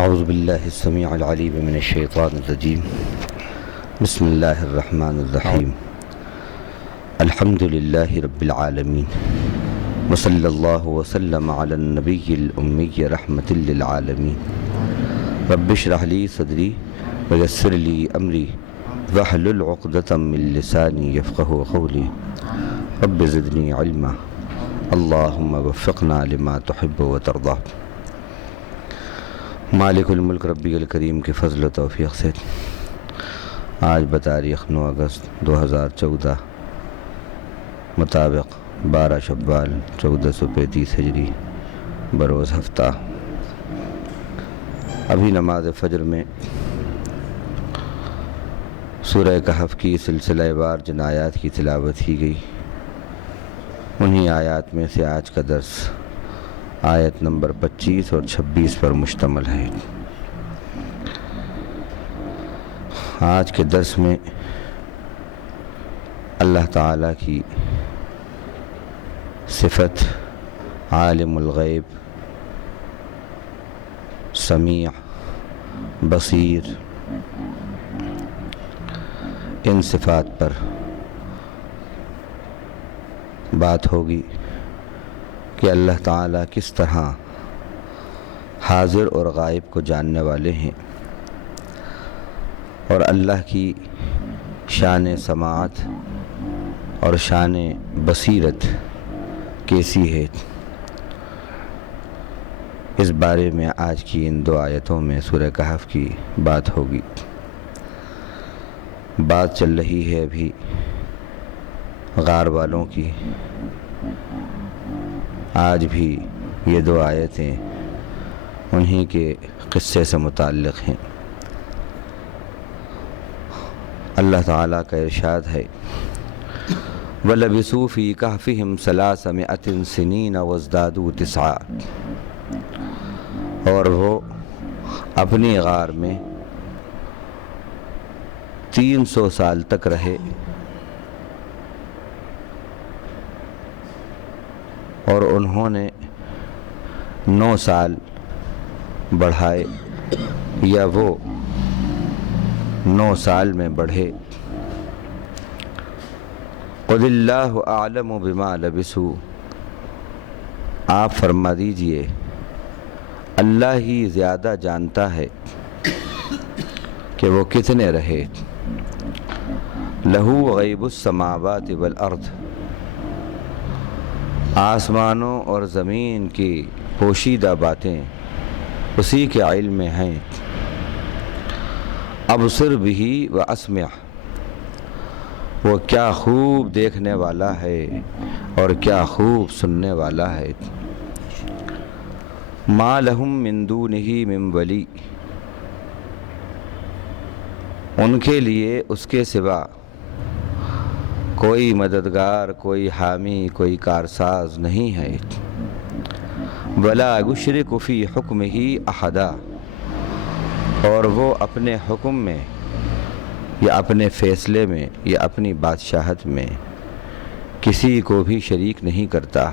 اعوذ باللہ السمیع العلیم من الشیطان الرجیم بسم اللہ الرحمن الرحیم الحمد للہ رب العالمین وصلی اللہ وسلم علی النبی الامی رحمۃ للعالمین رب اشرح لی صدری ویسر لی امری واحلل عقدۃ من لسانی یفقہوا قولی رب زدنی علما اللہم وفقنا لما تحب وترضی۔ مالک الملک ربی الکریم کے فضل و توفیق سے آج بتاریخ 9 اگست 2014 مطابق 12 شوال 1435 ہجری بروز ہفتہ ابھی نماز فجر میں سورہ کہف کی سلسلہ وار جن آیات کی تلاوت کی گئی، انہی آیات میں سے آج کا درس آیت نمبر 25 اور 26 پر مشتمل ہے۔ آج کے درس میں اللہ تعالیٰ کی صفت عالم الغیب، سمیع، بصیر، ان صفات پر بات ہوگی کہ اللہ تعالیٰ کس طرح حاضر اور غائب کو جاننے والے ہیں، اور اللہ کی شان سماعت اور شان بصیرت کیسی ہے، اس بارے میں آج کی ان 2 آیتوں میں سورہ کہف کی بات ہوگی۔ بات چل رہی ہے ابھی غار والوں کی، آج بھی یہ 2 آیتیں انہی کے قصے سے متعلق ہیں۔ اللہ تعالیٰ کا ارشاد ہے وَلَبِثُوا فِي كَهْفِهِمْ 300 سِنِينَ وَازْدَادُوا 9، اور وہ اپنی غار میں 300 سال تک رہے اور انہوں نے 9 سال بڑھائے، یا وہ 9 سال میں بڑھے۔ قُلِ اللَّهُ أَعْلَمُ بِمَا لَبِثُوا، آپ فرما دیجئے اللہ ہی زیادہ جانتا ہے کہ وہ کتنے رہے۔ لَهُ غَيْبُ السَّمَاوَاتِ وَالْأَرْضِ، آسمانوں اور زمین کی پوشیدہ باتیں اسی کے علم میں ہیں۔ ابصر بہ واسمع، وہ کیا خوب دیکھنے والا ہے اور کیا خوب سننے والا ہے۔ ما لہم من دونہ من ولی، ان کے لیے اس کے سوا کوئی مددگار، کوئی حامی، کوئی کارساز نہیں ہے۔ ولا یشرک فی حکمہ احدا، اور وہ اپنے حکم میں یا اپنے فیصلے میں یا اپنی بادشاہت میں کسی کو بھی شریک نہیں کرتا۔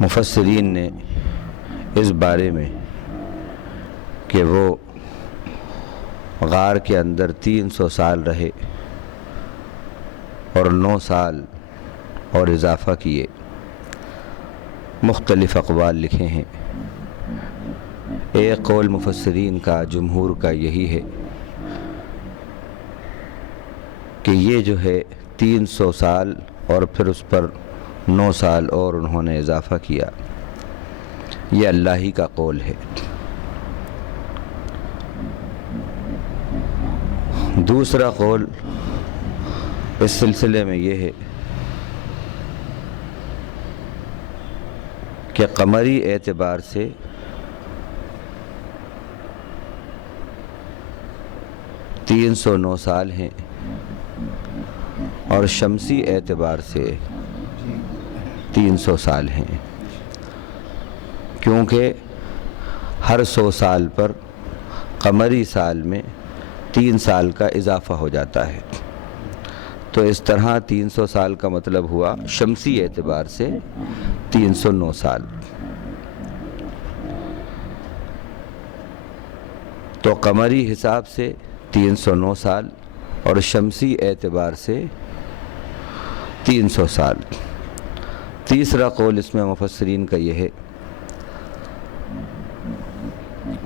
مفسرین نے اس بارے میں کہ وہ غار کے اندر 300 سال رہے اور 9 سال اور اضافہ کیے، مختلف اقوال لکھے ہیں۔ ایک قول مفسرین کا، جمہور کا یہی ہے کہ یہ جو ہے 300 سال اور پھر اس پر 9 سال اور انہوں نے اضافہ کیا، یہ اللہ ہی کا قول ہے۔ دوسرا قول اس سلسلے میں یہ ہے کہ قمری اعتبار سے 309 سال ہیں اور شمسی اعتبار سے 300 سال ہیں، کیونکہ ہر 100 سال پر قمری سال میں 3 سال کا اضافہ ہو جاتا ہے، تو اس طرح 300 سال کا مطلب ہوا شمسی اعتبار سے 309 سال. تو قمری حساب سے 309 سال اور شمسی اعتبار سے 300 سال. تیسرا قول اس میں مفسرین کا یہ ہے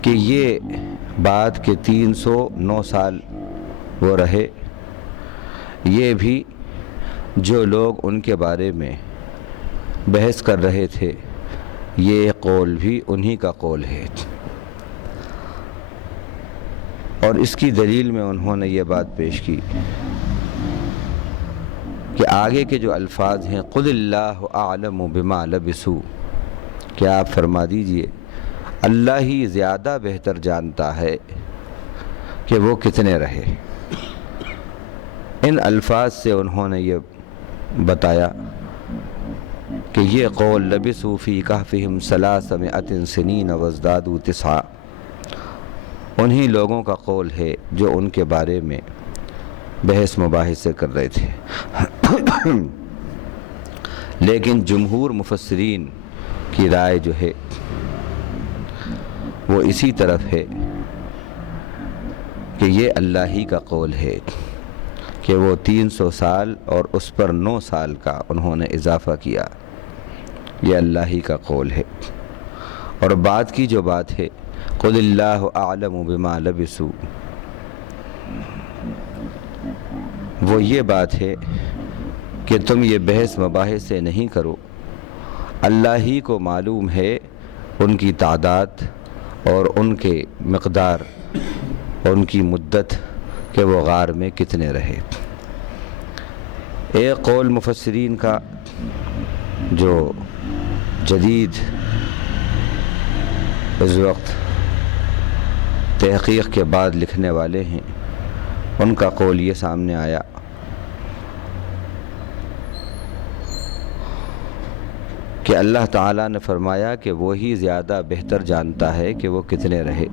کہ یہ بات کہ 309 سال وہ رہے، یہ بھی جو لوگ ان کے بارے میں بحث کر رہے تھے یہ قول بھی انہی کا قول ہے. اور اس کی دلیل میں انہوں نے یہ بات پیش کی کہ آگے کے جو الفاظ ہیں قُلِ اللَّهُ أَعْلَمُ بِمَا لَبِثُوا، کیا آپ فرما دیجئے اللہ ہی زیادہ بہتر جانتا ہے کہ وہ کتنے رہے. ان الفاظ سے انہوں نے یہ بتایا کہ یہ قول لبثوا فی کہفہم 300 سنین وازدادوا 9، انہی لوگوں کا قول ہے جو ان کے بارے میں بحث مباحثے کر رہے تھے. لیکن جمہور مفسرین کی رائے جو ہے وہ اسی طرف ہے کہ یہ اللہ ہی کا قول ہے کہ وہ 300 سال اور اس پر 9 سال کا انہوں نے اضافہ کیا، یہ اللہ ہی کا قول ہے. اور بعد کی جو بات ہے قُلِ اللَّهُ أَعْلَمُ بِمَا لَبِثُوا، وہ یہ بات ہے کہ تم یہ بحث مباحث سے نہیں کرو، اللہ ہی کو معلوم ہے ان کی تعداد اور ان کے مقدار اور ان کی مدت کہ وہ غار میں کتنے رہے. ایک قول مفسرین کا جو جدید اس وقت تحقیق کے بعد لکھنے والے ہیں ان کا قول یہ سامنے آیا کہ اللہ تعالیٰ نے فرمایا کہ وہی زیادہ بہتر جانتا ہے کہ وہ کتنے رہے.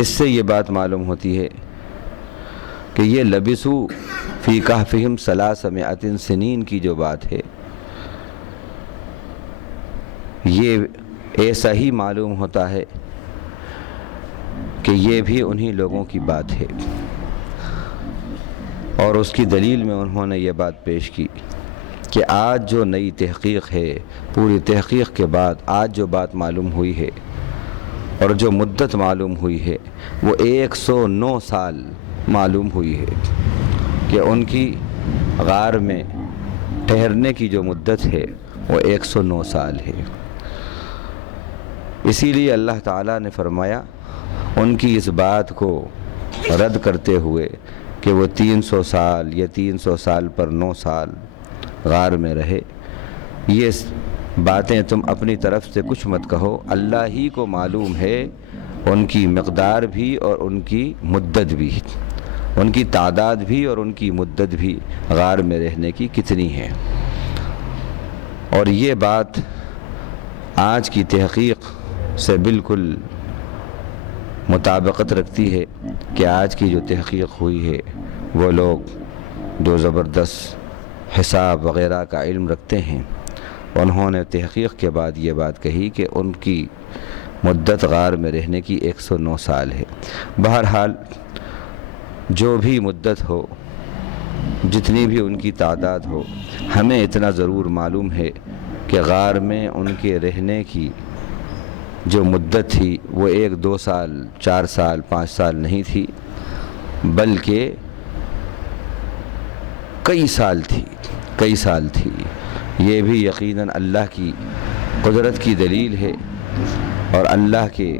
اس سے یہ بات معلوم ہوتی ہے کہ یہ لبثوا فی کہفہم 300 سنین کی جو بات ہے یہ ایسا ہی معلوم ہوتا ہے کہ یہ بھی انہی لوگوں کی بات ہے. اور اس کی دلیل میں انہوں نے یہ بات پیش کی کہ آج جو نئی تحقیق ہے، پوری تحقیق کے بعد آج جو بات معلوم ہوئی ہے اور جو مدت معلوم ہوئی ہے وہ 109 سال معلوم ہوئی ہے کہ ان کی غار میں ٹھہرنے کی جو مدت ہے وہ 109 سال ہے. اسی لیے اللہ تعالیٰ نے فرمایا ان کی اس بات کو رد کرتے ہوئے کہ وہ 300 سال یا 300 سال پر 9 سال غار میں رہے، یہ باتیں تم اپنی طرف سے کچھ مت کہو، اللہ ہی کو معلوم ہے ان کی مقدار بھی اور ان کی مدت بھی، ان کی تعداد بھی اور ان کی مدت بھی غار میں رہنے کی کتنی ہے. اور یہ بات آج کی تحقیق سے بالکل مطابقت رکھتی ہے کہ آج کی جو تحقیق ہوئی ہے وہ لوگ جو زبردست حساب وغیرہ کا علم رکھتے ہیں انہوں نے تحقیق کے بعد یہ بات کہی کہ ان کی مدت غار میں رہنے کی 109 سال ہے. بہرحال جو بھی مدت ہو، جتنی بھی ان کی تعداد ہو، ہمیں اتنا ضرور معلوم ہے کہ غار میں ان کے رہنے کی جو مدت تھی وہ 1-2 سال 4 سال 5 سال نہیں تھی بلکہ کئی سال تھی. یہ بھی یقیناً اللہ کی قدرت کی دلیل ہے اور اللہ کے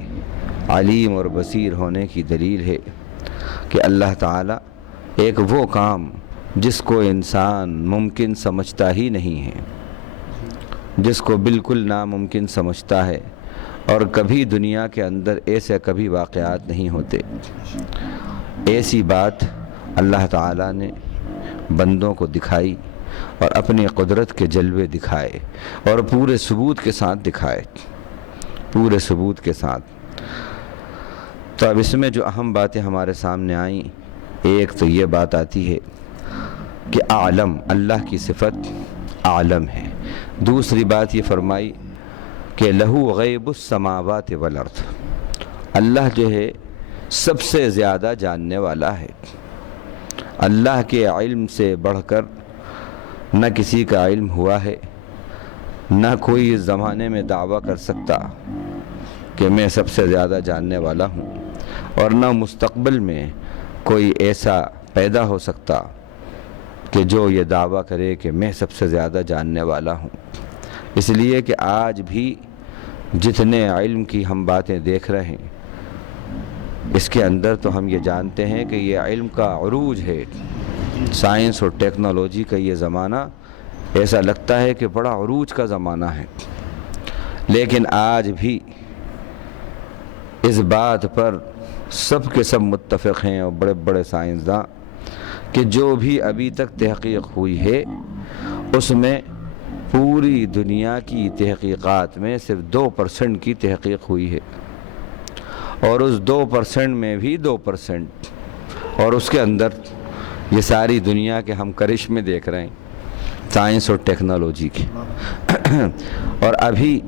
علیم اور بصیر ہونے کی دلیل ہے کہ اللہ تعالیٰ ایک وہ کام جس کو انسان ممکن سمجھتا ہی نہیں ہے، جس کو بالکل ناممکن سمجھتا ہے اور کبھی دنیا کے اندر ایسے کبھی واقعات نہیں ہوتے، ایسی بات اللہ تعالیٰ نے بندوں کو دکھائی اور اپنی قدرت کے جلوے دکھائے اور پورے ثبوت کے ساتھ دکھائے، پورے ثبوت کے ساتھ. تو اب اس میں جو اہم باتیں ہمارے سامنے آئیں ایک تو یہ بات آتی ہے کہ عالم، اللہ کی صفت عالم ہے۔ دوسری بات یہ فرمائی کہ لہو غیب السماوات والارض، اللہ جو ہے سب سے زیادہ جاننے والا ہے۔ اللہ کے علم سے بڑھ کر نہ کسی کا علم ہوا ہے، نہ کوئی اس زمانے میں دعویٰ کر سکتا کہ میں سب سے زیادہ جاننے والا ہوں، اور نہ مستقبل میں کوئی ایسا پیدا ہو سکتا کہ جو یہ دعویٰ کرے کہ میں سب سے زیادہ جاننے والا ہوں۔ اس لیے کہ آج بھی جتنے علم کی ہم باتیں دیکھ رہے ہیں، اس کے اندر تو ہم یہ جانتے ہیں کہ یہ علم کا عروج ہے۔ سائنس اور ٹیکنالوجی کا یہ زمانہ ایسا لگتا ہے کہ بڑا عروج کا زمانہ ہے، لیکن آج بھی اس بات پر سب کے سب متفق ہیں، اور بڑے بڑے سائنسداں، کہ جو بھی ابھی تک تحقیق ہوئی ہے اس میں پوری دنیا کی تحقیقات میں صرف 2% کی تحقیق ہوئی ہے، اور اس 2% میں بھی 2%، اور اس کے اندر یہ ساری دنیا کے ہم کرشمے دیکھ رہے ہیں سائنس اور ٹیکنالوجی کے۔ اور ابھی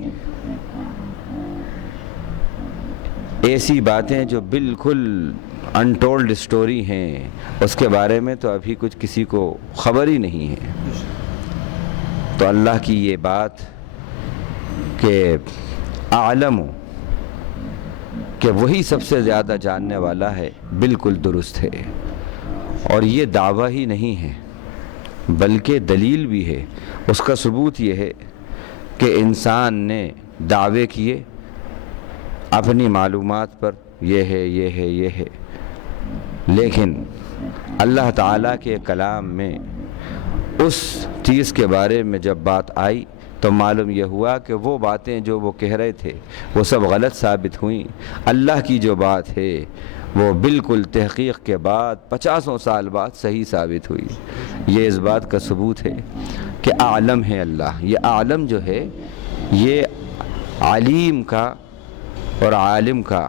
ایسی باتیں جو بالکل انٹولڈ سٹوری ہیں، اس کے بارے میں تو ابھی کچھ کسی کو خبر ہی نہیں ہے۔ تو اللہ کی یہ بات کہ عالم، کہ وہی سب سے زیادہ جاننے والا ہے، بالکل درست ہے، اور یہ دعویٰ ہی نہیں ہے بلکہ دلیل بھی ہے۔ اس کا ثبوت یہ ہے کہ انسان نے دعوے کیے اپنی معلومات پر، یہ ہے یہ ہے یہ ہے، لیکن اللہ تعالیٰ کے کلام میں اس چیز کے بارے میں جب بات آئی تو معلوم یہ ہوا کہ وہ باتیں جو وہ کہہ رہے تھے وہ سب غلط ثابت ہوئیں۔ اللہ کی جو بات ہے وہ بالکل تحقیق کے بعد 50 سال بعد صحیح ثابت ہوئی۔ یہ اس بات کا ثبوت ہے کہ عالم ہے اللہ۔ یہ عالم جو ہے یہ علیم کا اور عالم کا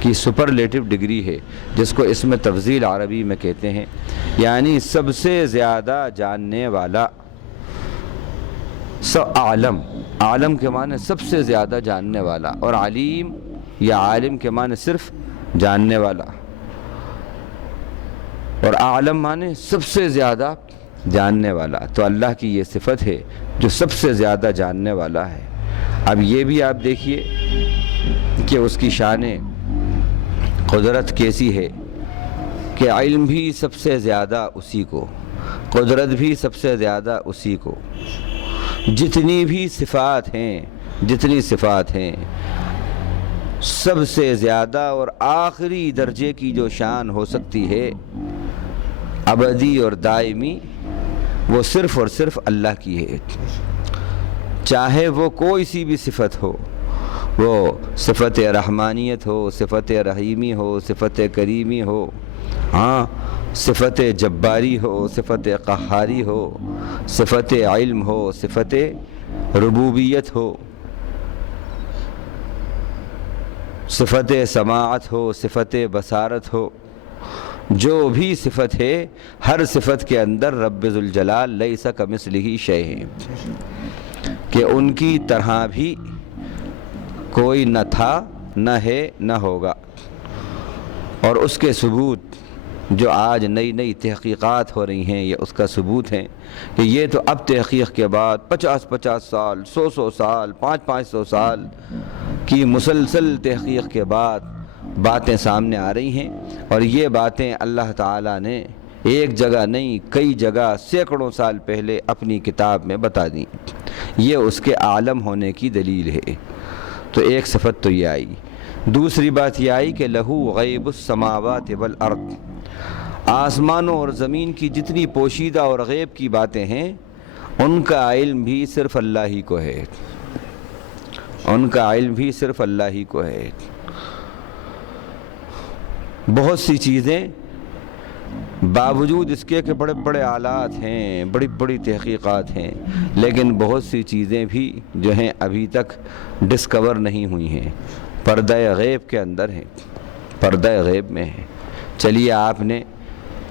کی سپرلیٹو ڈگری ہے، جس کو اس میں تفضیل عربی میں کہتے ہیں، یعنی سب سے زیادہ جاننے والا۔ عالم، عالم کے معنی سب سے زیادہ جاننے والا، اور علیم یا عالم کے معنی صرف جاننے والا، اور عالم معنی سب سے زیادہ جاننے والا۔ تو اللہ کی یہ صفت ہے جو سب سے زیادہ جاننے والا ہے۔ اب یہ بھی آپ دیکھیے کہ اس کی شان قدرت کیسی ہے، کہ علم بھی سب سے زیادہ اسی کو، قدرت بھی سب سے زیادہ اسی کو، جتنی بھی صفات ہیں سب سے زیادہ اور آخری درجے کی جو شان ہو سکتی ہے ابدی اور دائمی، وہ صرف اور صرف اللہ کی ہے۔ چاہے وہ کوئی سی بھی صفت ہو، وہ صفت رحمانیت ہو، صفت رحیمی ہو، صفت کریمی ہو، صفت جباری ہو، صفت قہاری ہو، صفت علم ہو، صفت ربوبیت ہو، صفت سماعت ہو، صفت بصارت ہو، جو بھی صفت ہے، ہر صفت کے اندر رب ذوالجلال لیس کمثلہ شیء، کہ ان کی طرح بھی کوئی نہ تھا، نہ ہے، نہ ہوگا۔ اور اس کے ثبوت جو آج نئی نئی تحقیقات ہو رہی ہیں، یہ اس کا ثبوت ہے کہ یہ تو اب تحقیق کے بعد 50 سال، 100 سال، 500 سال کی مسلسل تحقیق کے بعد باتیں سامنے آ رہی ہیں، اور یہ باتیں اللہ تعالیٰ نے ایک جگہ نہیں، کئی جگہ سینکڑوں سال پہلے اپنی کتاب میں بتا دیں۔ یہ اس کے عالم ہونے کی دلیل ہے۔ تو ایک صفت تو یہ آئی۔ دوسری بات یہ آئی کہ لہو غیب السماوات والارض، آسمانوں اور زمین کی جتنی پوشیدہ اور غیب کی باتیں ہیں ان کا علم بھی صرف اللہ ہی کو ہے، ان کا علم بھی صرف اللہ ہی کو ہے۔ بہت سی چیزیں باوجود اس کے کہ بڑے بڑے آلات ہیں، بڑی بڑی تحقیقات ہیں، لیکن بہت سی چیزیں بھی جو ہیں ابھی تک ڈسکور نہیں ہوئی ہیں، پردہ غیب کے اندر ہیں، پردہ غیب میں ہیں۔ چلیے آپ نے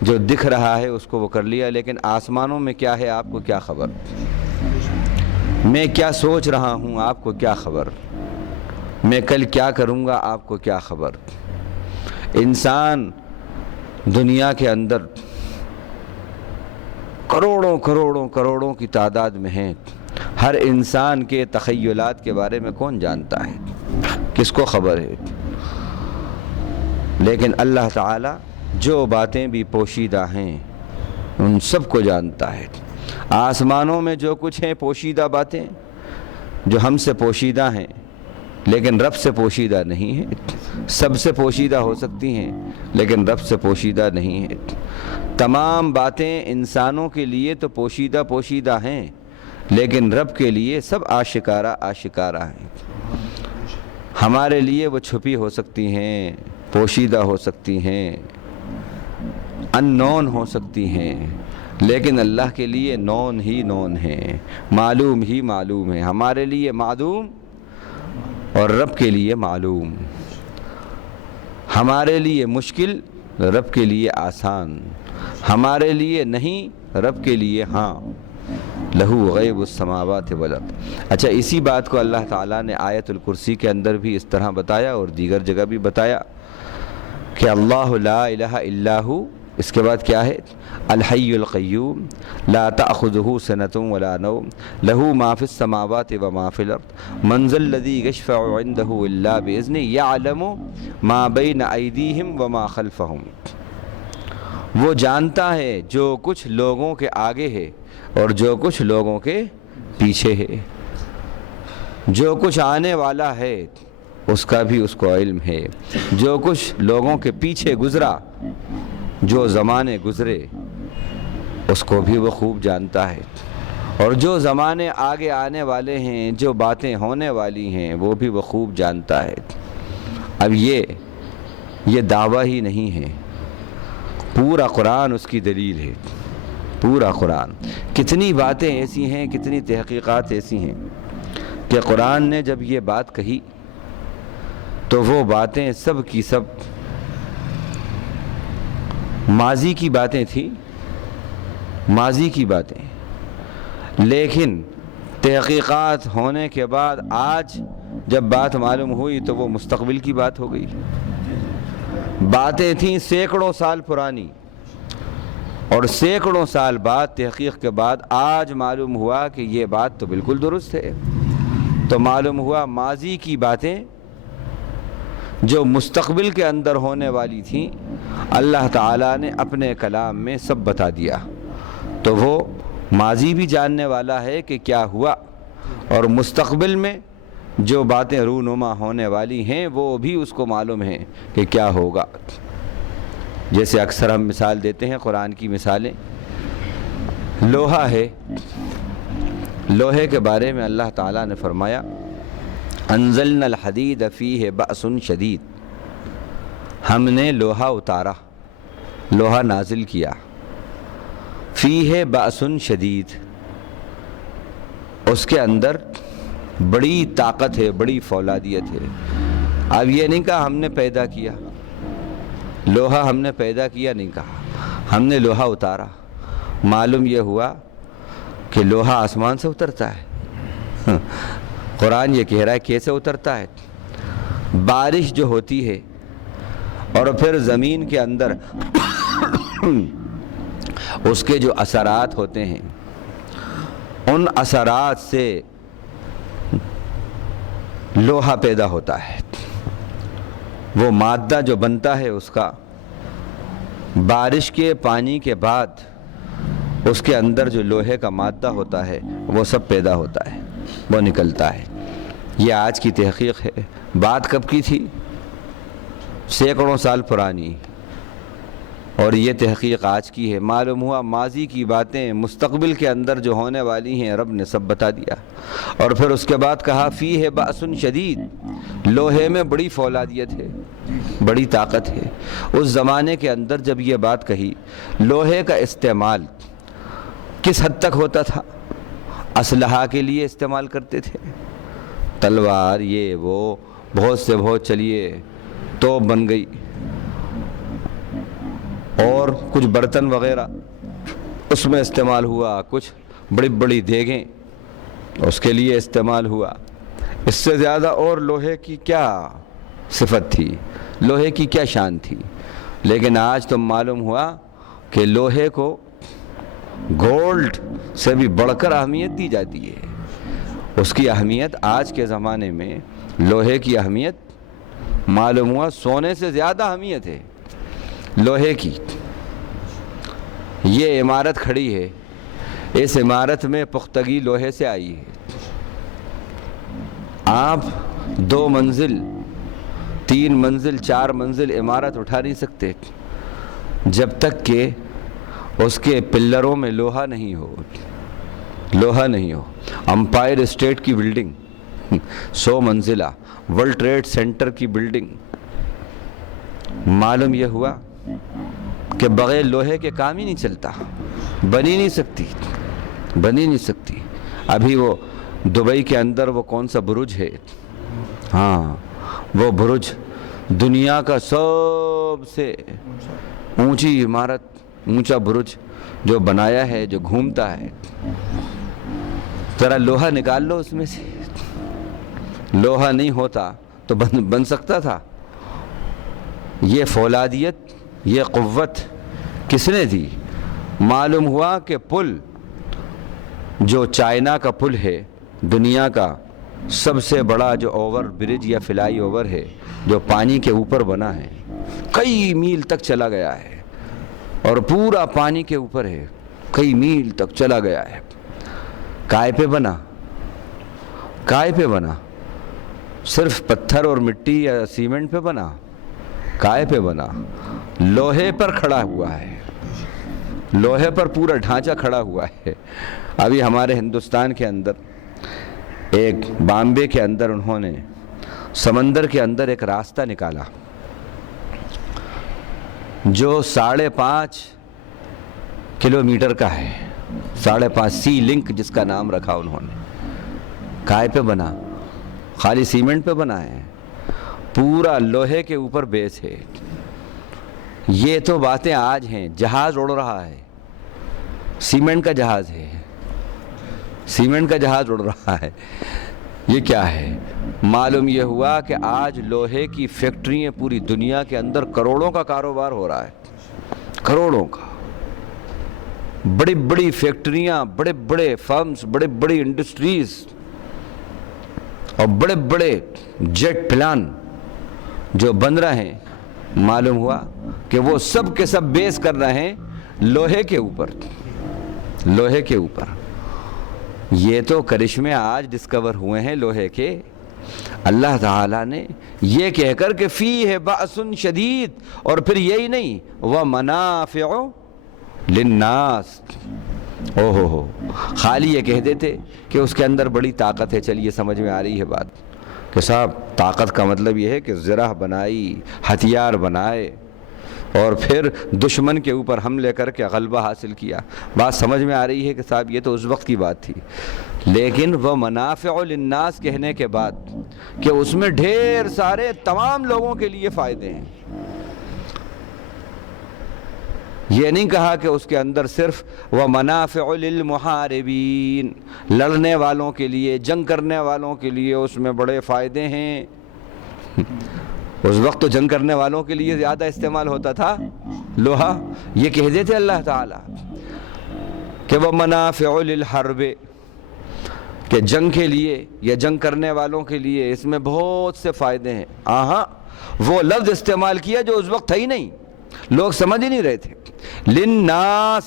جو دکھ رہا ہے اس کو وہ کر لیا، لیکن آسمانوں میں کیا ہے آپ کو کیا خبر؟ میں کیا سوچ رہا ہوں آپ کو کیا خبر؟ میں کل کیا کروں گا آپ کو کیا خبر؟ انسان دنیا کے اندر کروڑوں کروڑوں کروڑوں کی تعداد میں ہیں، ہر انسان کے تخیلات کے بارے میں کون جانتا ہے؟ کس کو خبر ہے؟ لیکن اللہ تعالیٰ جو باتیں بھی پوشیدہ ہیں ان سب کو جانتا ہے۔ آسمانوں میں جو کچھ ہیں پوشیدہ باتیں جو ہم سے پوشیدہ ہیں لیکن رب سے پوشیدہ نہیں ہیں، سب سے پوشیدہ ہو سکتی ہیں لیکن رب سے پوشیدہ نہیں ہیں۔ تمام باتیں انسانوں کے لیے تو پوشیدہ ہیں لیکن رب کے لیے سب آشکارا ہیں۔ ہمارے لیے وہ چھپی ہو سکتی ہیں، پوشیدہ ہو سکتی ہیں، ان نون ہو سکتی ہیں، لیکن اللہ کے لیے نون ہی نون ہیں، معلوم ہی معلوم ہے۔ ہمارے لیے معلوم اور رب کے لیے معلوم، ہمارے لیے مشکل رب کے لیے آسان، ہمارے لیے نہیں رب کے لیے ہاں۔ لہو غیب السماوات والارض۔ اچھا، اسی بات کو اللہ تعالیٰ نے آیت الکرسی کے اندر بھی اس طرح بتایا اور دیگر جگہ بھی بتایا کہ اللہ لا الہ الا ہو، اس کے بعد کیا ہے؟ الحی القیوم لا تأخذہ سنۃ ولا نوم لہ ما فی السماوات وما فی الارض من ذا الذی یشفع عندہ الا بإذنہ یعلم ما بین ایدیہم وما خلفہم۔ وہ جانتا ہے جو کچھ لوگوں کے آگے ہے اور جو کچھ لوگوں کے پیچھے ہے، جو کچھ آنے والا ہے اس کا بھی اس کو علم ہے، جو کچھ لوگوں کے پیچھے گزرا، جو زمانے گزرے اس کو بھی وہ خوب جانتا ہے، اور جو زمانے آگے آنے والے ہیں، جو باتیں ہونے والی ہیں وہ بھی وہ خوب جانتا ہے۔ اب یہ دعویٰ ہی نہیں ہے، پورا قرآن اس کی دلیل ہے۔ پورا قرآن، کتنی باتیں ایسی ہیں، کتنی تحقیقات ایسی ہیں کہ قرآن نے جب یہ بات کہی تو وہ باتیں سب کی سب ماضی کی باتیں تھیں، ماضی کی باتیں، لیکن تحقیقات ہونے کے بعد آج جب بات معلوم ہوئی تو وہ مستقبل کی بات ہو گئی۔ باتیں تھیں سینکڑوں سال پرانی، اور سینکڑوں سال بعد تحقیق کے بعد آج معلوم ہوا کہ یہ بات تو بالکل درست ہے۔ تو معلوم ہوا ماضی کی باتیں جو مستقبل کے اندر ہونے والی تھیں اللہ تعالیٰ نے اپنے کلام میں سب بتا دیا، تو وہ ماضی بھی جاننے والا ہے کہ کیا ہوا، اور مستقبل میں جو باتیں رونما ہونے والی ہیں وہ بھی اس کو معلوم ہے کہ کیا ہوگا۔ جیسے اکثر ہم مثال دیتے ہیں قرآن کی مثالیں، لوہا ہے، لوہے کے بارے میں اللہ تعالیٰ نے فرمایا انزلنا الحدید فیہ بأس شدید، ہم نے لوہا اتارا، لوہا نازل کیا، فیہ بأس شدید، اس کے اندر بڑی طاقت ہے، بڑی فولادیت ہے۔ اب یہ نہیں کہا ہم نے پیدا کیا لوہا، ہم نے پیدا کیا نہیں کہا، ہم نے لوہا اتارا۔ معلوم یہ ہوا کہ لوہا آسمان سے اترتا ہے؟ قرآن یہ کہہ رہا ہے کیسے اترتا ہے؟ بارش جو ہوتی ہے اور پھر زمین کے اندر اس کے جو اثرات ہوتے ہیں، ان اثرات سے لوہا پیدا ہوتا ہے۔ وہ مادہ جو بنتا ہے اس کا بارش کے پانی کے بعد اس کے اندر جو لوہے کا مادہ ہوتا ہے وہ سب پیدا ہوتا ہے، وہ نکلتا ہے۔ یہ آج کی تحقیق ہے، بات کب کی تھی؟ سینکڑوں سال پرانی، اور یہ تحقیق آج کی ہے۔ معلوم ہوا ماضی کی باتیں مستقبل کے اندر جو ہونے والی ہیں رب نے سب بتا دیا، اور پھر اس کے بعد کہا فیہ بأس شدید، لوہے میں بڑی فولادیت ہے، بڑی طاقت ہے۔ اس زمانے کے اندر جب یہ بات کہی، لوہے کا استعمال کس حد تک ہوتا تھا؟ اسلحہ کے لیے استعمال کرتے تھے، تلوار یہ وہ، بہت سے بہت، چلیے توپ بن گئی، اور کچھ برتن وغیرہ اس میں استعمال ہوا، کچھ بڑی بڑی دیگیں اس کے لیے استعمال ہوا۔ اس سے زیادہ اور لوہے کی کیا صفت تھی، لوہے کی کیا شان تھی۔ لیکن آج تو معلوم ہوا کہ لوہے کو گولڈ سے بھی بڑھ کر اہمیت دی جاتی ہے۔ اس کی اہمیت آج کے زمانے میں لوہے کی اہمیت معلوم ہوا سونے سے زیادہ اہمیت ہے لوہے کی۔ یہ عمارت کھڑی ہے، اس عمارت میں پختگی لوہے سے آئی ہے۔ آپ 2 منزل 3 منزل 4 منزل عمارت اٹھا نہیں سکتے جب تک کہ اس کے پلروں میں لوہا نہیں ہو، لوہا نہیں ہو۔ امپائر اسٹیٹ کی بلڈنگ 100 منزلہ، ورلڈ ٹریڈ سینٹر کی بلڈنگ، معلوم یہ ہوا کہ بغیر لوہے کے کام ہی نہیں چلتا، بنی نہیں سکتی، بنی نہیں سکتی۔ ابھی وہ دبئی کے اندر وہ کون سا برج ہے، ہاں وہ برج دنیا کا سب سے اونچی عمارت، اونچا برج جو بنایا ہے، جو گھومتا ہے، ذرا لوہا نکال لو اس میں سے۔ لوہا نہیں ہوتا تو بن سکتا تھا؟ یہ فولادیت، یہ قوت کس نے دی؟ معلوم ہوا کہ پل جو چائنا کا پل ہے، دنیا کا سب سے بڑا جو اوور برج یا فلائی اوور ہے، جو پانی کے اوپر بنا ہے، کئی میل تک چلا گیا ہے اور پورا پانی کے اوپر ہے، کئی میل تک چلا گیا ہے۔ کائے پہ بنا؟ کائے پہ بنا؟ صرف پتھر اور مٹی یا سیمنٹ پہ بنا؟ کائے پہ بنا؟ لوہے پر کھڑا ہوا ہے، لوہے پر پورا ڈھانچہ کھڑا ہوا ہے۔ ابھی ہمارے ہندوستان کے اندر ایک بامبے کے اندر انہوں نے سمندر کے اندر ایک راستہ نکالا جو 5.5 کلومیٹر کا ہے، 5.5 سی لنک جس کا نام رکھا انہوں نے۔ کائے پہ بنا؟ خالی سیمنٹ پہ بنا ہے، پورا لوہے کے اوپر بیس ہے۔ یہ تو باتیں آج ہیں، جہاز اڑ رہا ہے، سیمنٹ کا جہاز ہے، سیمنٹ کا جہاز اڑ رہا ہے۔ یہ کیا ہے؟ معلوم یہ ہوا کہ آج لوہے کی فیکٹریاں پوری دنیا کے اندر کروڑوں کا کاروبار ہو رہا ہے، کروڑوں کا۔ بڑی بڑی فیکٹریاں، بڑے بڑے فرمز، بڑے بڑی انڈسٹریز اور بڑے بڑے جیٹ پلان جو بن رہے ہیں، معلوم ہوا کہ وہ سب کے سب بیس کر رہے ہیں لوہے کے اوپر، لوہے کے اوپر۔ یہ تو کرشمے آج ڈسکور ہوئے ہیں لوہے کے۔ اللہ تعالیٰ نے یہ کہہ کر کہ فیہ بأس شدید، اور پھر یہی نہیں ومنافع للناس، اوہو خالی یہ کہہ دیتے کہ اس کے اندر بڑی طاقت ہے، چلیے سمجھ میں آ رہی ہے بات کہ صاحب طاقت کا مطلب یہ ہے کہ زرہ بنائی، ہتھیار بنائے اور پھر دشمن کے اوپر حملے کر کے غلبہ حاصل کیا۔ بات سمجھ میں آ رہی ہے کہ صاحب یہ تو اس وقت کی بات تھی، لیکن وہ منافع للناس کہنے کے بعد کہ اس میں ڈھیر سارے تمام لوگوں کے لیے فائدے ہیں۔ یہ نہیں کہا کہ اس کے اندر صرف وہ منافع للمحاربین، لڑنے والوں کے لیے، جنگ کرنے والوں کے لیے اس میں بڑے فائدے ہیں۔ اس وقت تو جنگ کرنے والوں کے لیے زیادہ استعمال ہوتا تھا لوہا۔ یہ کہہ دیتے اللہ تعالیٰ کہ وہ منافع للحرب، کہ جنگ کے لیے یا جنگ کرنے والوں کے لیے اس میں بہت سے فائدے ہیں۔ آہاں وہ لفظ استعمال کیا جو اس وقت تھا ہی نہیں، لوگ سمجھ ہی نہیں رہے تھے۔ للناس،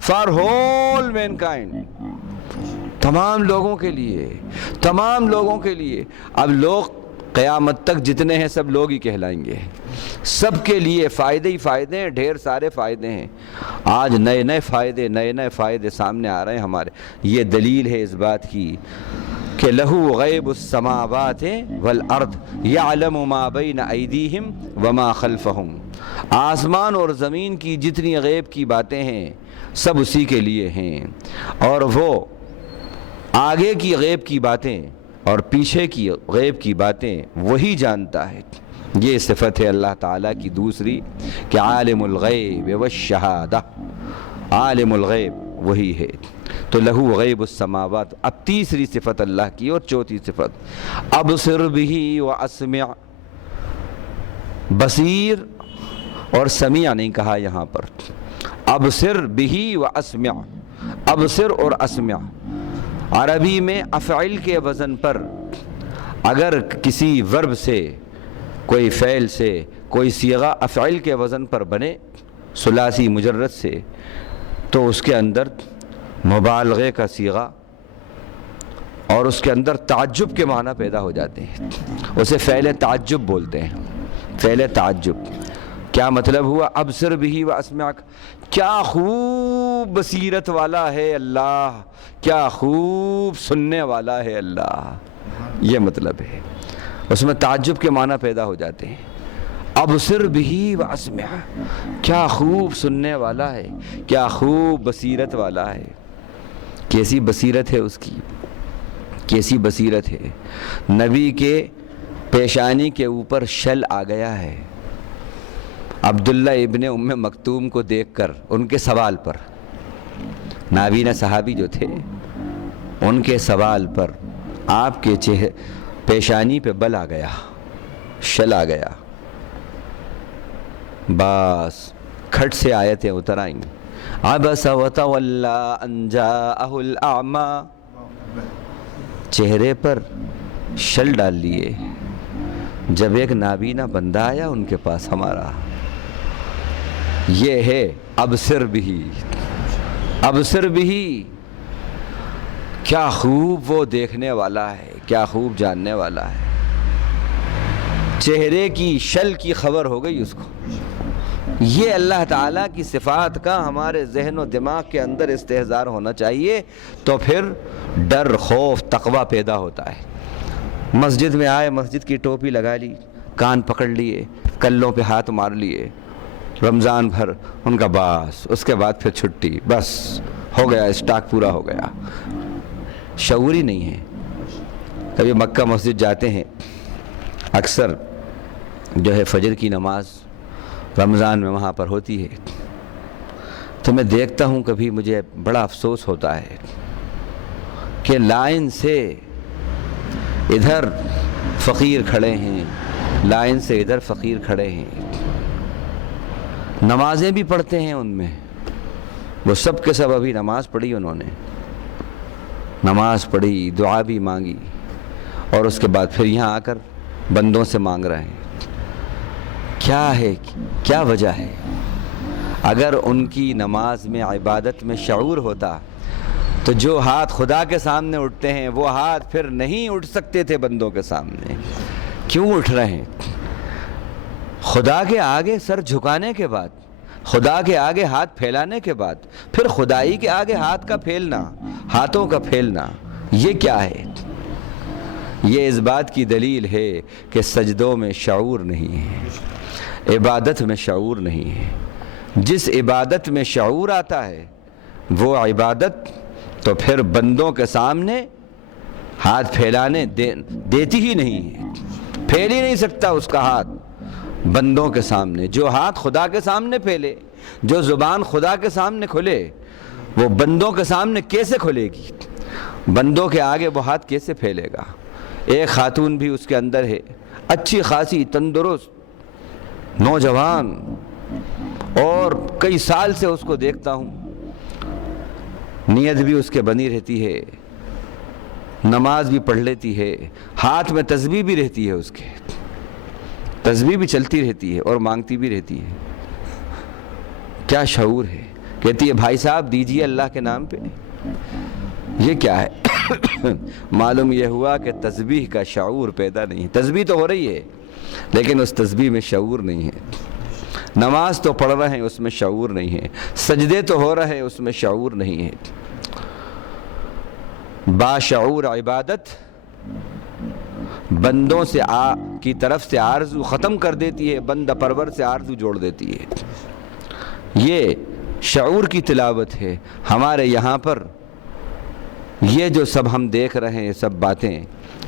فار ہول مینکائنڈ، تمام لوگوں کے لیے، تمام لوگوں کے لیے۔ اب لوگ قیامت تک جتنے ہیں سب لوگ ہی کہلائیں گے، سب کے لیے فائدے ہی فائدے ہیں، ڈھیر سارے فائدے ہیں۔ آج نئے نئے فائدے سامنے آ رہے ہیں ہمارے۔ یہ دلیل ہے اس بات کی کہ لہو غیب السماوات والارض یعلم ما بین ایدیہم وما خلفہم، آسمان اور زمین کی جتنی غیب کی باتیں ہیں سب اسی کے لیے ہیں، اور وہ آگے کی غیب کی باتیں اور پیچھے کی غیب کی باتیں وہی جانتا ہے، یہ صفت ہے اللہ تعالیٰ کی دوسری کہ عالم الغیب والشہادہ، عالم الغیب وہی ہے، تو لہو غیب السماوات۔ اب تیسری صفت اللہ کی اور چوتھی صفت ابصر بہ واسمع، بصیر اور سمیع نہیں کہا یہاں پر، ابصر بہ واسمع، ابصر اور اسمع۔ عربی میں افعل کے وزن پر اگر کسی ورب سے، کوئی فعل سے کوئی صیغہ افعل کے وزن پر بنے ثلاثی مجرد سے، تو اس کے اندر مبالغے کا صیغہ اور اس کے اندر تعجب کے معنی پیدا ہو جاتے ہیں، اسے فعل تعجب بولتے ہیں، فعل تعجب۔ کیا مطلب ہوا؟ ابصر بہ واسمع، کیا خوب بصیرت والا ہے اللہ، کیا خوب سننے والا ہے اللہ، یہ مطلب ہے، اس میں تعجب کے معنی پیدا ہو جاتے ہیں۔ ابصر بہ واسمع، کیا خوب سننے والا ہے، کیا خوب بصیرت والا ہے۔ کیسی بصیرت ہے اس کی، کیسی بصیرت ہے۔ نبی کے پیشانی کے اوپر شل آ گیا ہے، عبداللہ ابن ام مکتوم کو دیکھ کر ان کے سوال پر، نابینا صحابی جو تھے ان کے سوال پر آپ کے پیشانی پہ بل آ گیا، شل آ گیا، بس کھٹ سے آیتیں اتر آئیں، عبس وتولی ان جاءہ الاعمی، چہرے پر شل ڈال لیے جب ایک نابینا بندہ آیا ان کے پاس ہمارا۔ یہ ہے ابصر بہ، ابصر بہ، کیا خوب وہ دیکھنے والا ہے، کیا خوب جاننے والا ہے۔ چہرے کی شل کی خبر ہو گئی اس کو۔ یہ اللہ تعالیٰ کی صفات کا ہمارے ذہن و دماغ کے اندر استحضار ہونا چاہیے، تو پھر ڈر، خوف، تقوی پیدا ہوتا ہے۔ مسجد میں آئے، مسجد کی ٹوپی لگا لی، کان پکڑ لیے، کلوں پہ ہاتھ مار لیے، رمضان بھر ان کا باس، اس کے بعد پھر چھٹی، بس ہو گیا، اسٹاک پورا ہو گیا۔ شعور ہی نہیں ہے۔ کبھی مکہ مسجد جاتے ہیں، اکثر جو ہے فجر کی نماز رمضان میں وہاں پر ہوتی ہے، تو میں دیکھتا ہوں، کبھی مجھے بڑا افسوس ہوتا ہے کہ لائن سے ادھر فقیر کھڑے ہیں، لائن سے ادھر فقیر کھڑے ہیں، نمازیں بھی پڑھتے ہیں ان میں، وہ سب کے سب ابھی نماز پڑھی، انہوں نے نماز پڑھی، دعا بھی مانگی، اور اس کے بعد پھر یہاں آ کر بندوں سے مانگ رہے ہیں۔ کیا ہے، کیا وجہ ہے؟ اگر ان کی نماز میں، عبادت میں شعور ہوتا تو جو ہاتھ خدا کے سامنے اٹھتے ہیں وہ ہاتھ پھر نہیں اٹھ سکتے تھے بندوں کے سامنے۔ کیوں اٹھ رہے ہیں؟ خدا کے آگے سر جھکانے کے بعد، خدا کے آگے ہاتھ پھیلانے کے بعد، پھر خدائی کے آگے ہاتھ کا پھیلنا، ہاتھوں کا پھیلنا، یہ کیا ہے؟ یہ اس بات کی دلیل ہے کہ سجدوں میں شعور نہیں ہے، عبادت میں شعور نہیں ہے۔ جس عبادت میں شعور آتا ہے وہ عبادت تو پھر بندوں کے سامنے ہاتھ پھیلانے دیتی ہی نہیں ہے، پھیل ہی نہیں سکتا اس کا ہاتھ بندوں کے سامنے۔ جو ہاتھ خدا کے سامنے پھیلے، جو زبان خدا کے سامنے کھلے، وہ بندوں کے سامنے کیسے کھلے گی؟ بندوں کے آگے وہ ہاتھ کیسے پھیلے گا؟ ایک خاتون بھی اس کے اندر ہے، اچھی خاصی تندرست نوجوان، اور کئی سال سے اس کو دیکھتا ہوں، نیت بھی اس کے بنی رہتی ہے، نماز بھی پڑھ لیتی ہے، ہاتھ میں تسبیح بھی رہتی ہے، اس کے تسبیح بھی چلتی رہتی ہے اور مانگتی بھی رہتی ہے۔ کیا شعور ہے؟ کہتی ہے بھائی صاحب دیجیے اللہ کے نام پہ۔ یہ کیا ہے؟ معلوم یہ ہوا کہ تسبیح کا شعور پیدا نہیں ہے۔ تسبیح تو ہو رہی ہے لیکن اس تسبیح میں شعور نہیں ہے۔ نماز تو پڑھ رہے ہیں، اس میں شعور نہیں ہے۔ سجدے تو ہو رہے ہیں، اس میں شعور نہیں ہے۔ باشعور عبادت بندوں سے کی طرف سے آرزو ختم کر دیتی ہے، بندہ پرور سے آرزو جوڑ دیتی ہے۔ یہ شعور کی تلاوت ہے۔ ہمارے یہاں پر یہ جو سب ہم دیکھ رہے ہیں، سب باتیں،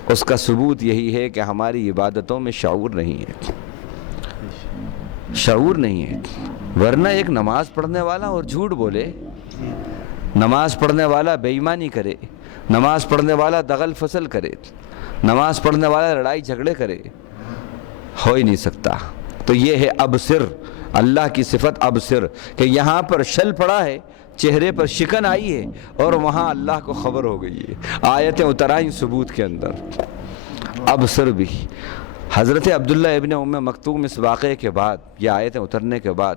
اس کا ثبوت یہی ہے کہ ہماری عبادتوں میں شعور نہیں ہے۔ شعور نہیں ہے. ورنہ ایک نماز پڑھنے والا اور جھوٹ بولے، نماز پڑھنے والا بے ایمانی کرے، نماز پڑھنے والا دغل فصل کرے، نماز پڑھنے والا لڑائی جھگڑے کرے، ہو ہی نہیں سکتا. تو یہ ہے ابصر، اللہ کی صفت ابصر، کہ یہاں پر شل پڑا ہے، چہرے پر شکن آئی ہے، اور وہاں اللہ کو خبر ہو گئی ہے، آیتیں اترائیں ثبوت کے اندر. ابصر بھی حضرت عبداللہ ابن ام مکتوم اس واقعے کے بعد، یہ آیتیں اترنے کے بعد،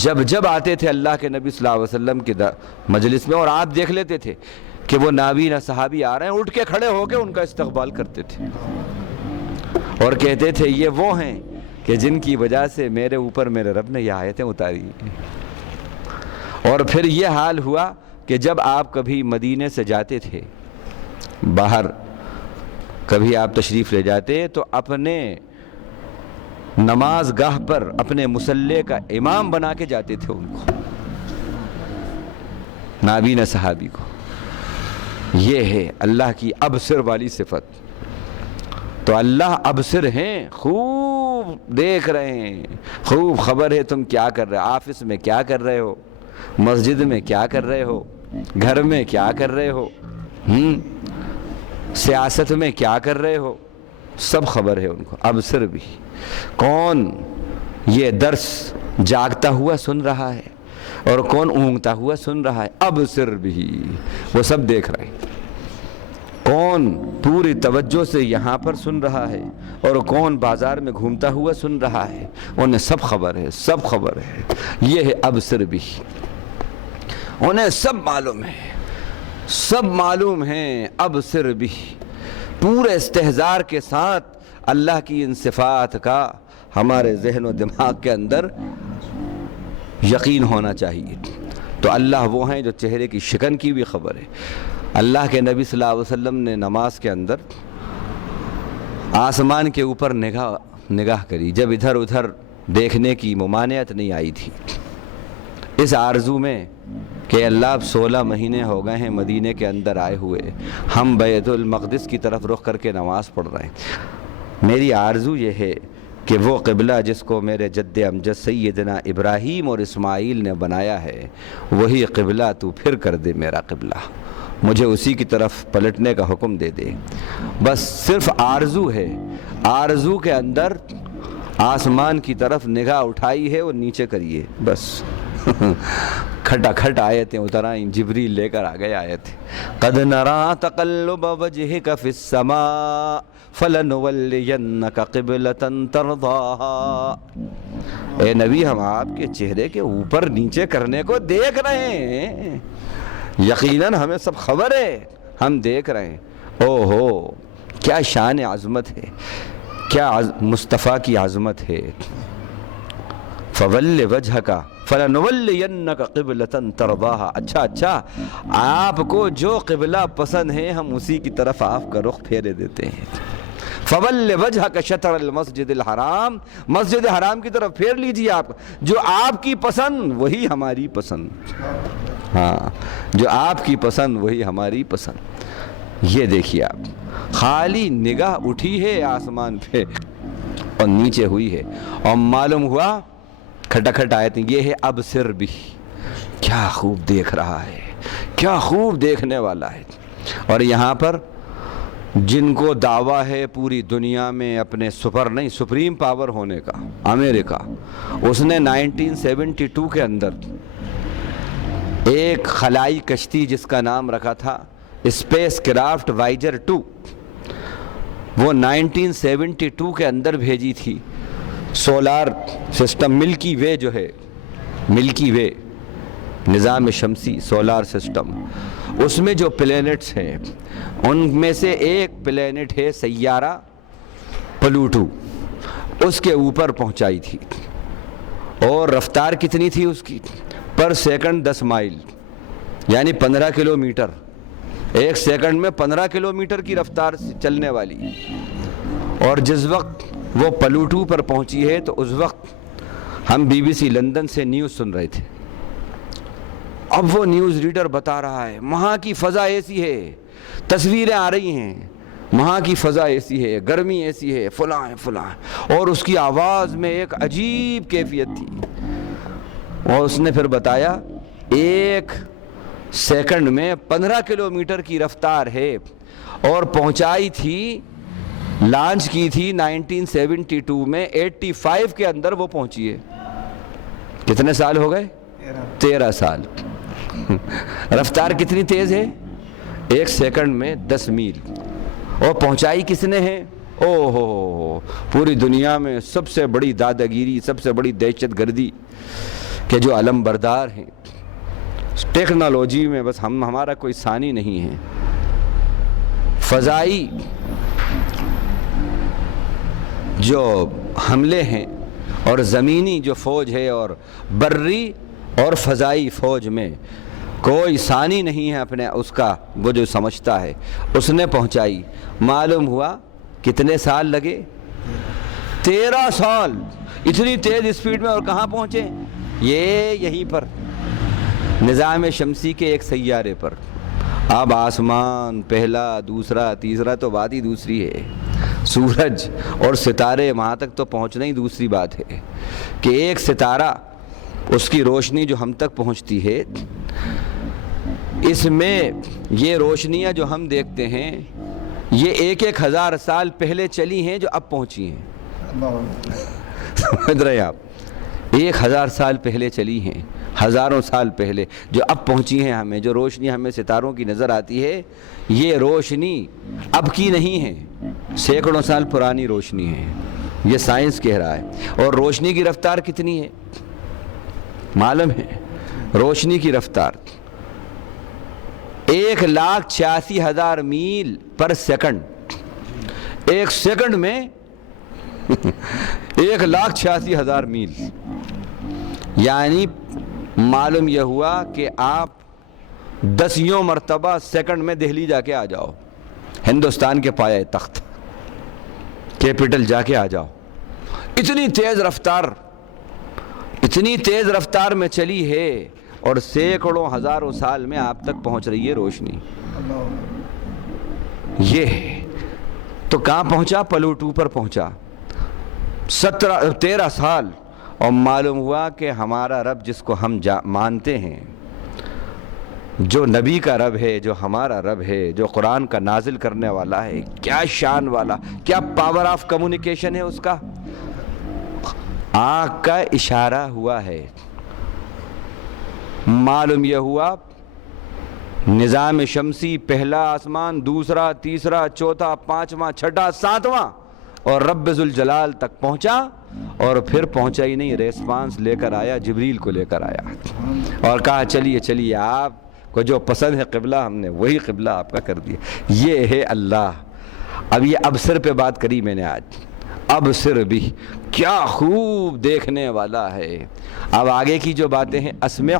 جب آتے تھے اللہ کے نبی صلی اللہ علیہ وسلم کی مجلس میں، اور آپ دیکھ لیتے تھے کہ وہ نابینا صحابی آ رہے ہیں، اٹھ کے کھڑے ہو کے ان کا استقبال کرتے تھے اور کہتے تھے یہ وہ ہیں کہ جن کی وجہ سے میرے اوپر میرے رب نے یہ آیتیں اتاری ہیں. اور پھر یہ حال ہوا کہ جب آپ کبھی مدینے سے جاتے تھے باہر، کبھی آپ تشریف لے جاتے تو اپنے نماز گاہ پر اپنے مصلی کا امام بنا کے جاتے تھے ان کو، نابینا صحابی کو. یہ ہے اللہ کی ابصر والی صفت. تو اللہ ابصر ہیں، خوب دیکھ رہے ہیں، خوب خبر ہے تم کیا کر رہے ہو، آفس میں کیا کر رہے ہو، مسجد میں کیا کر رہے ہو، گھر میں کیا کر رہے ہو، سیاست میں کیا کر رہے ہو، سب خبر ہے ان کو. ابصر بھی کون یہ درس جاگتا ہوا سن رہا ہے اور کون اونگتا ہوا سن رہا ہے، ابصر بھی وہ سب دیکھ رہے ہیں. کون پوری توجہ سے یہاں پر سن رہا ہے اور کون بازار میں گھومتا ہوا سن رہا ہے، انہیں سب خبر ہے، سب خبر ہے. یہ ہے ابصر بھی، انہیں سب معلوم ہے، سب معلوم ہیں. ابصر بھی پورے استحضار کے ساتھ اللہ کی ان صفات کا ہمارے ذہن و دماغ کے اندر یقین ہونا چاہیے. تو اللہ وہ ہیں جو چہرے کی شکن کی بھی خبر ہے. اللہ کے نبی صلی اللہ علیہ وسلم نے نماز کے اندر آسمان کے اوپر نگاہ کری جب ادھر ادھر دیکھنے کی ممانعت نہیں آئی تھی، اس آرزو میں کہ اللہ اب 16 مہینے ہو گئے ہیں مدینے کے اندر آئے ہوئے، ہم بیت المقدس کی طرف رخ کر کے نماز پڑھ رہے ہیں. میری آرزو یہ ہے کہ وہ قبلہ جس کو میرے جد امجد سیدنا ابراہیم اور اسماعیل نے بنایا ہے، وہی قبلہ تو پھر کر دے میرا قبلہ، مجھے اسی کی طرف پلٹنے کا حکم دے دے. بس صرف آرزو ہے، آرزو کے اندر آسمان کی طرف نگاہ اٹھائی ہے اور نیچے کریے بس. کھٹا کھٹ آیتیں اترائیں، جبریل لے کر آ گئے آیتیں. قد نرا تقلب وجهك في السماء فلنولینک قبلۃ ترضاها. اے نبی ہم آپ کے چہرے کے اوپر نیچے کرنے کو دیکھ رہے ہیں، یقیناً ہمیں سب خبر ہے، ہم دیکھ رہے ہیں. او ہو کیا شان عظمت ہے، کیا مصطفیٰ کی عظمت ہے. فول وجہک فلنولینک قبلۃ ترضاها. اچھا آپ کو جو قبلہ پسند ہے ہم اسی کی طرف آپ کا رخ پھیرے دیتے ہیں. فول وجہک شطر المسجد الحرام، مسجد حرام کی طرف پھیر لیجیے آپ، جو آپ کی پسند وہی ہماری پسند. ہاں جو آپ کی پسند وہی ہماری پسند. یہ دیکھیے آپ، خالی نگاہ اٹھی ہے آسمان پہ اور نیچے ہوئی ہے، اور معلوم ہوا کھٹا کھٹ آئے تھے. یہ ہے ابصر بھی، کیا خوب دیکھ رہا ہے، کیا خوب دیکھنے والا ہے. اور یہاں پر جن کو دعویٰ ہے پوری دنیا میں اپنے سپریم پاور ہونے کا، امریکہ، اس نے 1972 کے اندر ایک خلائی کشتی جس کا نام رکھا تھا اسپیس کرافٹ وائجر 2، وہ 1972 کے اندر بھیجی تھی. سولار سسٹم ملکی وے جو ہے، ملکی وے نظام شمسی سولار سسٹم، اس میں جو پلینٹس ہیں ان میں سے ایک پلینٹ ہے سیارہ پلوٹو، اس کے اوپر پہنچائی تھی. اور رفتار کتنی تھی اس کی؟ پر سیکنڈ 10 مائل، یعنی 15 کلومیٹر، ایک سیکنڈ میں 15 کلومیٹر کی رفتار سے چلنے والی. اور جس وقت وہ پلوٹو پر پہنچی ہے تو اس وقت ہم BBC لندن سے نیوز سن رہے تھے. اب وہ نیوز ریڈر بتا رہا ہے وہاں کی فضا ایسی ہے، تصویریں آ رہی ہیں، وہاں کی فضا ایسی ہے، گرمی ایسی ہے، فلاں ہے فلاں ہے، اور اس کی آواز میں ایک عجیب کیفیت تھی۔ اور اس نے پھر بتایا 1 سیکنڈ میں 15 کلومیٹر کی رفتار ہے، اور پہنچائی تھی، لانچ کی تھی 1972 میں، 85 کے اندر وہ پہنچی ہے۔ کتنے سال ہو گئے؟ 13 سال۔ رفتار کتنی تیز ہے؟ 1 سیکنڈ میں 10 میل۔ اور پہنچائی کس نے ہے؟ او ہو، پوری دنیا میں سب سے بڑی دادگیری، سب سے بڑی دہشت گردی کے جو علم بردار ہیں ٹیکنالوجی میں، بس ہمارا کوئی ثانی نہیں ہے۔ فضائی جو حملے ہیں اور زمینی جو فوج ہے، اور بری اور فضائی فوج میں کوئی ثانی نہیں ہے اپنے اس کا، وہ جو سمجھتا ہے، اس نے پہنچائی۔ معلوم ہوا کتنے سال لگے؟ 13 سال۔ اتنی تیز اسپیڈ میں، اور کہاں پہنچے؟ یہیں پر نظام شمسی کے ایک سیارے پر۔ اب آسمان پہلا، دوسرا، تیسرا تو بات ہی دوسری ہے، سورج اور ستارے وہاں تک تو پہنچنا ہی دوسری بات ہے، کہ ایک ستارہ اس کی روشنی جو ہم تک پہنچتی ہے، اس میں یہ روشنیاں جو ہم دیکھتے ہیں یہ 1,000 سال پہلے چلی ہیں جو اب پہنچی ہیں۔ سمجھ رہے ہیں آپ؟ 1,000 سال پہلے چلی ہیں، ہزاروں سال پہلے جو اب پہنچی ہیں ہمیں، جو روشنی ہمیں ستاروں کی نظر آتی ہے، یہ روشنی اب کی نہیں ہے، سینکڑوں سال پرانی روشنی ہے، یہ سائنس کہہ رہا ہے۔ اور روشنی کی رفتار کتنی ہے معلوم ہے؟ روشنی کی رفتار 1,86,000 میل پر سیکنڈ۔ 1 سیکنڈ میں 1,86,000 میل، یعنی معلوم یہ ہوا کہ آپ 10 مرتبہ سیکنڈ میں دہلی جا کے آ جاؤ، ہندوستان کے پایہ تخت کیپٹل جا کے آ جاؤ۔ اتنی تیز رفتار میں چلی ہے، اور سینکڑوں ہزاروں سال میں آپ تک پہنچ رہی ہے روشنی۔ یہ تو کہاں پہنچا؟ پلوٹو پر پہنچا، 13 سال۔ اور معلوم ہوا کہ ہمارا رب جس کو ہم مانتے ہیں، جو نبی کا رب ہے، جو ہمارا رب ہے، جو قرآن کا نازل کرنے والا ہے، کیا شان والا، کیا پاور آف کمیونیکیشن ہے اس کا۔ آنکھ کا اشارہ ہوا ہے، معلوم یہ ہوا نظام شمسی پہلا آسمان، دوسرا، تیسرا، چوتھا، پانچواں، چھٹا، ساتواں، اور رب ذوالجلال تک پہنچا۔ اور پھر پہنچا ہی نہیں، ریسپانس لے کر آیا، جبریل کو لے کر آیا، اور کہا چلیے آپ کو جو پسند ہے قبلہ، ہم نے وہی قبلہ آپ کا کر دیا۔ یہ ہے اللہ۔ اب یہ ابصر پہ بات کری میں نے آج، ابصر بھی کیا خوب دیکھنے والا ہے۔ اب آگے کی جو باتیں ہیں اسمع،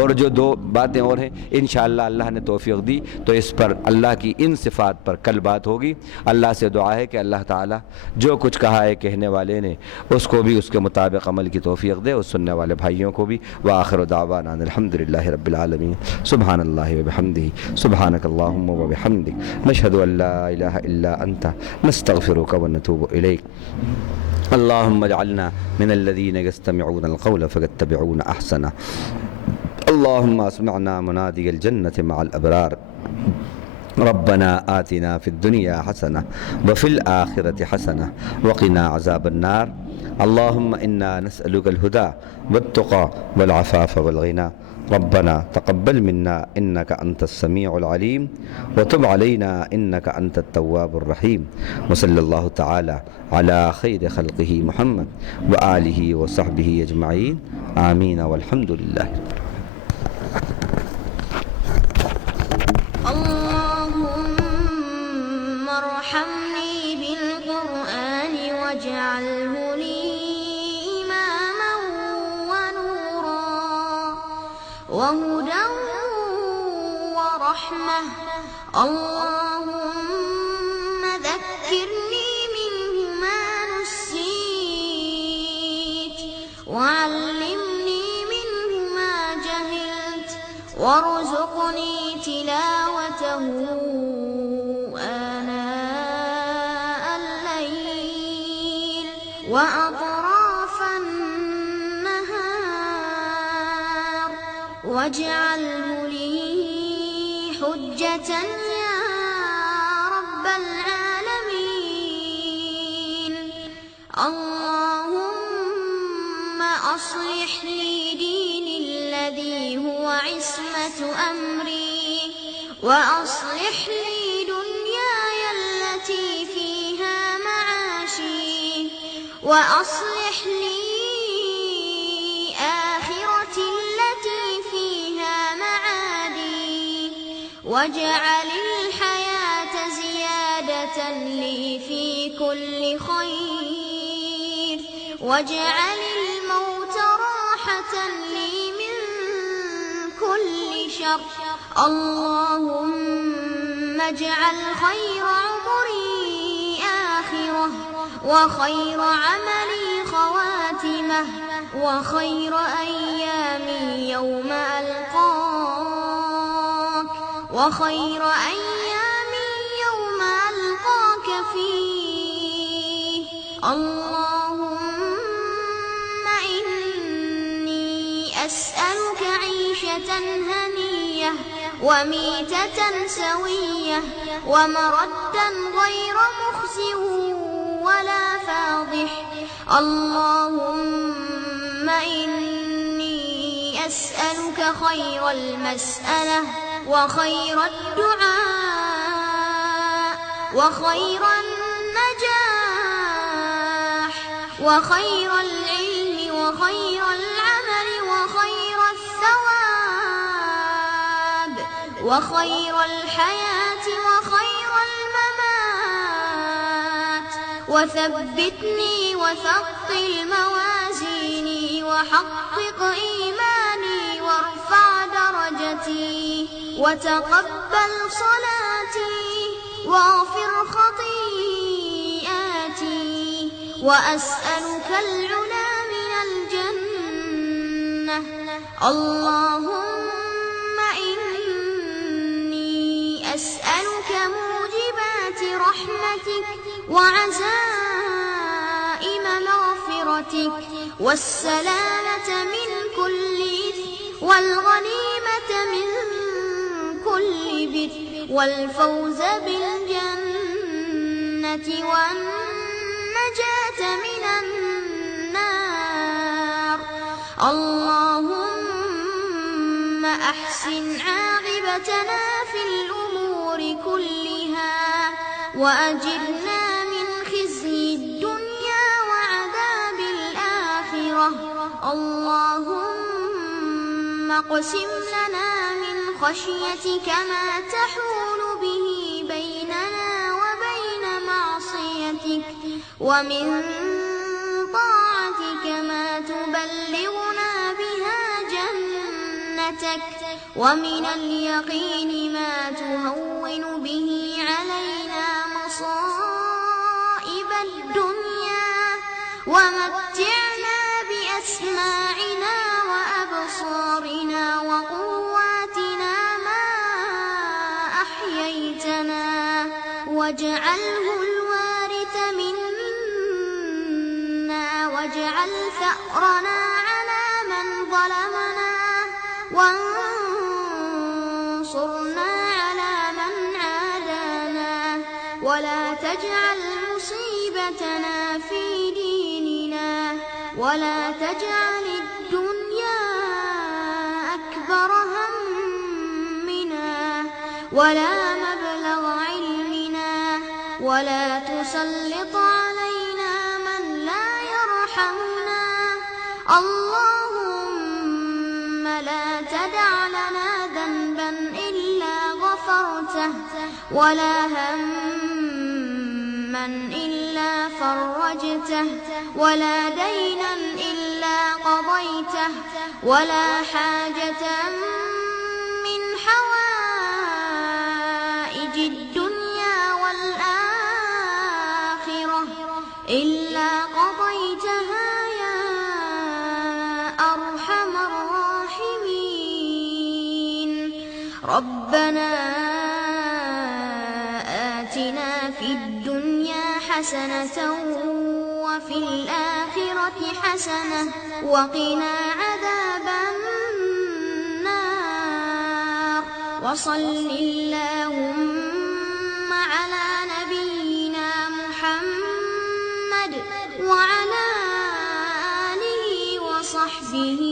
اور جو 2 باتیں اور ہیں انشاءاللہ اللہ نے توفیق دی تو اس پر، اللہ کی ان صفات پر کل بات ہوگی۔ اللہ سے دعا ہے کہ اللہ تعالیٰ جو کچھ کہا ہے کہنے والے نے، اس کو بھی اس کے مطابق عمل کی توفیق دے، اور سننے والے بھائیوں کو بھی۔ وآخر دعوانا الحمدللہ رب العالمین، سبحان اللہ وبحمدہ، سبحانک اللہم وبحمدک، نشہد ان لا الہ الا انت، نستغفرک ونتوب الیک۔ اللهم اجعلنا من الذين يستمعون القول فيتبعون احسنه. اللهم اسمعنا منادي الجنة مع الأبرار. ربنا آتنا في الدنيا حسنة وفي الآخرة حسنة وقنا عذاب النار. اللهم إنا نسألك الهدى والتقى والعفاف والغنى. ربنا تقبل منا إنك أنت السميع العليم وتب علينا إنك أنت التواب الرحيم. وصلى الله تعالى على خير خلقه محمد وآله وصحبه أجمعين. آمين والحمد لله. اللهم ارحمني بالقرآن واجعله لي إماما ونورا وهدى ورحمة. اللهم ذكرني منه ما نسيت وعلمني منه ما جهلت وارزقني تلاوته آناء واجعله لي حجة يا رب العالمين. اللهم أصلح لي ديني الذي هو عصمة أمري، وأصلح لي دنياي التي فيها معاشي، وأصلح لي آخرتي التي فيها معادي، واجعل الحياة زيادة لي في كل خير، واجعل الموت راحة لي من كل شر. اللهم اجعل خير عمري آخرة، وخير عملي خواتمة، وخير أيامي يوم ألقاك، وخير أيامي يوم ألقاك فيه. اللهم إني أسألك عيشة هنية، وميتة سوية، ومردا غير مخزٍ ولا فاضح. اللهم إني أسألك خير المسألة، وخير الدعاء، وخير النجاح، وخير العلم، وخير العمل، وخير الثواب، وخير الحياة، وخير الممات. وثبتني وثقل موازيني، وحقق إيماني، وارفع درجتي، وتقبل صلاتي، واغفر خطيئاتي. وأسألك العلا من الجنة. اللهم إني أسألك موجبات رحمتك، وعزائم مغفرتك، والسلامة من كل إثم، والغنيمة من كل بر، والفوز بالجنة، والنجاة من النار. اللهم أحسن عاقبتنا في الأمور كلها، وأجرنا من خزي الدنيا وعذاب الآخرة. اللهم اقسم لنا من خشيتك ما تحول به بيننا وبين معصيتك، ومن طاعتك ما تبلغنا بها جنتك، ومن اليقين ما تهون به علينا مصائب الدنيا، ومتعنا بأسماعنا وأبصارنا وقواتنا ما أحييتنا، واجعله الوارث منا، واجعل ثأرنا على من ظلمنا، وانصرنا على من عادانا، ولا تجعل مصيبتنا في ديننا، ولا تجعل الدنيا أكبر همنا، ولا مبلغ علمنا، ولا تسلط علينا من لا يرحمنا. اللهم لا تدع لنا ذنبا إلا غفرته، ولا همّا إلا فرجته، ولا دينا إلا قضيته، ولا حاجة من حوائج الدنيا والآخرة إلا قضيتها يا أرحم الراحمين. ربنا آتنا في الدنيا حسنة، وفي الآخرة حسنة، وقنا عذاب النار. وصل اللهم على نبينا محمد وعلى آله وصحبه